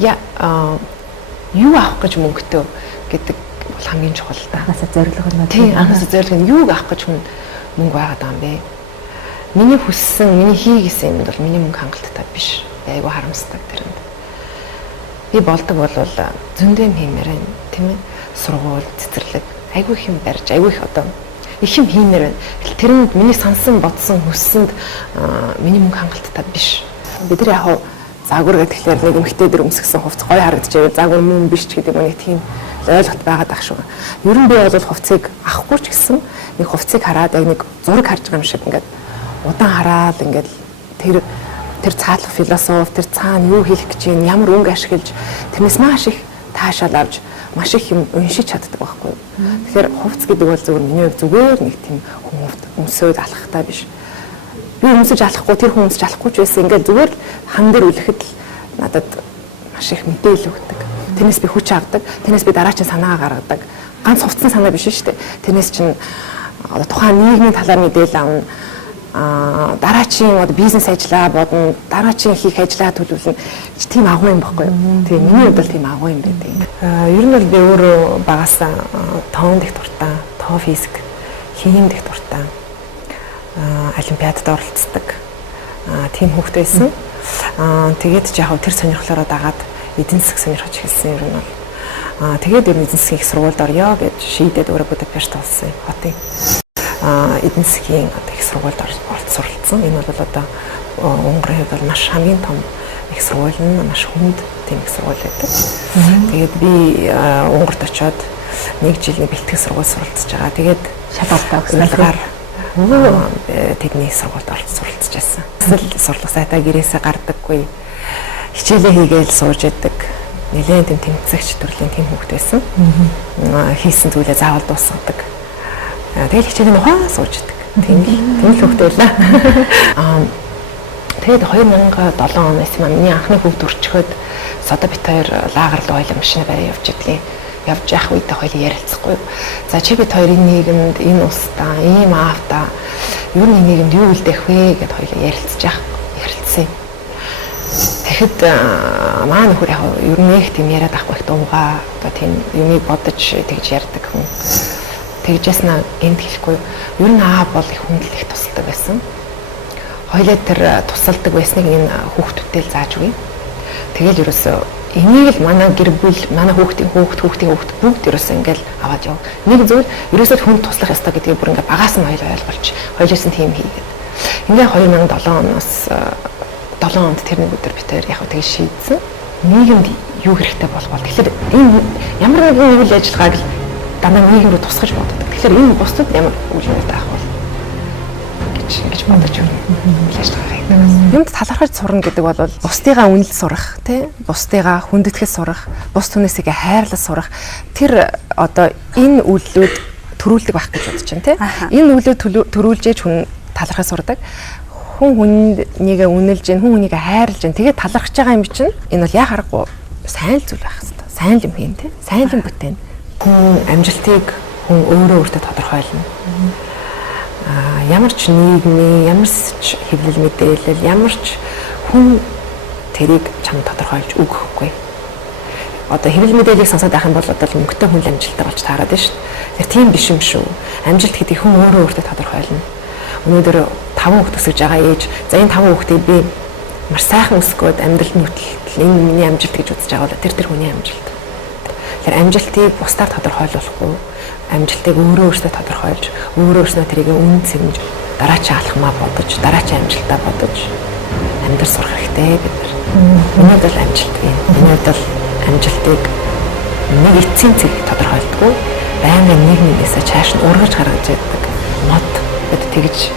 юу авах гэж мөнгөтэй гэдэг бол хамгийн чухал та. Анхаасаа зорилго нь тийм анхаасаа зорилго нь юуг авах гэж хүн мөнгө байгаад байгаа юм бэ? Миний хүссэн, миний хийгээсэн юмд бол миний мөнгө хангалттай биш. Айгу харамсдаг тэрэнд. Би болдог бол зөндөө хиймээр байна, тийм ээ. Сургууль, цэцэрлэг, айгу их юм барьж, айгу их одоо их юм хиймээр байна. Тэрэнд миний сансан, бодсон, хүссэнд миний мөнгө хангалттай биш. Бид нар яг заагур гэхлээр нэг эмэгтэйдэр өмсгсөн хувцас гоё харагдчихэв. Заагур мөн биш ч гэдэг нэг тийм ойлголт байгаад ах шүү. Ер нь би бол хувцсыг авахгүй ч гэсэн нэг хувцсыг хараад яг нэг зураг харж байгаа юм шиг ингээд удаан хараад ингээд тэр цаатлах философи, тэр цаана юу хийх гэж юм, ямар өнгө ашиглаж тэрнээс маш их таашаал авч маш их юм уншиж чаддаг байхгүй. Тэгэхээр хувцс гэдэг бол зүгээр нэг тийм хүмүүст өмсөөд алхахтай биш. Би өмсөж алахгүй, тэр хүн өмсөж алахгүй ч байсан ингээд зүгээр хан дээр үлэхэд л надад маш их мэдээлэл өгдөг. Тэрнээс би хүч авдаг, тэрнээс би дараагийн санаа гаргадаг. Ганц хувцсан санаа биш шүү дээ. Тэрнээс чинь одоо тухайн нийгмийн талаар мэдээлэл авна. Дараагийн одоо бизнес ажиллаа бодно, дараагийн хийх ажиллаа төлөвлөн тийм агуу юм баггүй юу? Тийм миний хувьд бол тийм агуу юм байдаг. Ер нь бол би өөрөө багасаа тоон дэх дуртай, тоо физик, хим дэх дуртай. Олимпиадад оролцдог. Тийм хүүхэд байсан. Тэгээд яг тэр сонирхлоороо дагаад эдийн засаг сонирхож эхэлсэн юм бол. Тэгээд эдийн засгийн их сургуульд орё гэж шийдээд өөрөө Будапешт улсын хотын эдийн засгийн их сургуульд оролцсон. Энэ бол одоо Унгарын хувьд бол маш хамгийн том их сургууль нь, маш хүнд тийм их сургууль байдаг. Тэгээд би Унгарт очиод 1 жилийн бэлтгэх сургууль суралцж байгаа. Тэгээд шалгалтаа өгсөн. Тэдний сургуульд суралцж байсан. Эсвэл сурлах сайтаа гэрээсээ гардаггүй. Хичээлээ хийгээл сууж яадаг. Нэлээд тийм тэмцэгч төрлийн тийм хүүхэд байсан. Хийсэн зүйлээ заавал дуусгадаг. Тэгэл хичээлийн ухаан сууж яадаг. Тийм л хүүхэд байлаа. Тэгээд 2007 оноос миний анхны хүүхд өрчгөөд содо бит хоёр лагер руу хоёлаа машина барьж явж идэгэн. Явж явах үедээ хоёул ярилцахгүй. За чи бид хоёрын нийгэмд энэ устаа, ийм аавтаа ер нь нийгэмд юу үлдээх вэ гэдээ хоёул ярилцсан. Тэгэхэд маа нөхөр яг ер нь их тийм яриад авахгүй их дуугаа одоо тийм юмыг бодож тэгж ярьдаг хүн. Тэгж яснаа энд хэлэхгүй. Ер нь аав бол их хүндэл их тусалдаг байсан. Хоёулаа тэр тусалдаг байсныг энэ хүүхдүүдтэй л зааж өгье. Тэгэл ерөөсөө энийг л манай гэр бүл, манай хүүхдийн хүүхд бүгд ерөөсөө ингээл аваад яв. Нэг зүйл ерөөсөө хүн туслах ёстой гэдгийг бүр ингээ багаас нь хоёул ойлгуулж, хоёулаас нь тийм хийгээд. Ингээ 2007 оноос 7 онд тэр нэг өдөр битээр яг тэгж шийдсэн. Нийгэмд юу хэрэгтэй болвол. Тэгэхээр энэ ямар нэгэн үйл ажиллагааг л дандаа нийгэм рүү тусгаж боддог. Тэгэхээр энэ бусдад ямар үйл явдал таах бол гэж бодож байна. Юмд талархаж сурна гэдэг бол бусдыгаа үнэлж сурах, тий? Бусдыгаа хүндэтгэж сурах, бус түнээсээ хайрлаж сурах. Тэр одоо энэ үйлдэлүүд төрүүлдэг байх гэж бодож байна, тий? Энэ үйлдэл төрүүлж ээж хүн талархаж сурдаг. Хүн хүнийгээ үнэлж гин, хүн хүнийгээ хайрлаж гин. Тэгээд талархаж байгаа юм чинь энэ бол яа харахгүй сайн л зүйл байх хэрэгтэй. Сайн л юм хийн, тий? Сайн л юм бүтээн. Хүн амжилтыг хүн өөртөө тодорхойлно. Ямар ч нийгмийн, ямар ч хэвлэл мэдээлэл, ямар ч хүн тэрийг чамд тодорхойлж өгөхгүй. Одоо хэвлэл мэдээллийг сонсоод байх юм бол одоо мөнгөтэй хүн амжилттай болж таарад байна шүү дээ. Тэр тийм биш юм шүү. Амжилт гэдэг хүн өөртөө тодорхойлно. Өнөөдөр 5 хүүхэд өсгөж байгаа ээж, за энэ 5 хүүхдийг би маш сайхан өсгөөд амьдрал нь хөтлөл энэ миний амжилт гэж үзэж байгаа бол тэр хүний амжилт. Тэгэхээр амжилтыг бусдаар тодорхойлуулахгүй, амжилтыг өөртөө тодорхойлж, өөрөөсөө тэрийг үн цэнж, дараачийн алхмаа бодож, дараачийн амжилтаа бодож амьдрал сурах хэрэгтэй бид нар. Миний бол амжилт юм. Миний бол амжилтыг нэг эцсийн цэг тодорхойлдгоо, байнгын нийгмээс цааш нь ургаж гаргаж яддаг мод бид тэгж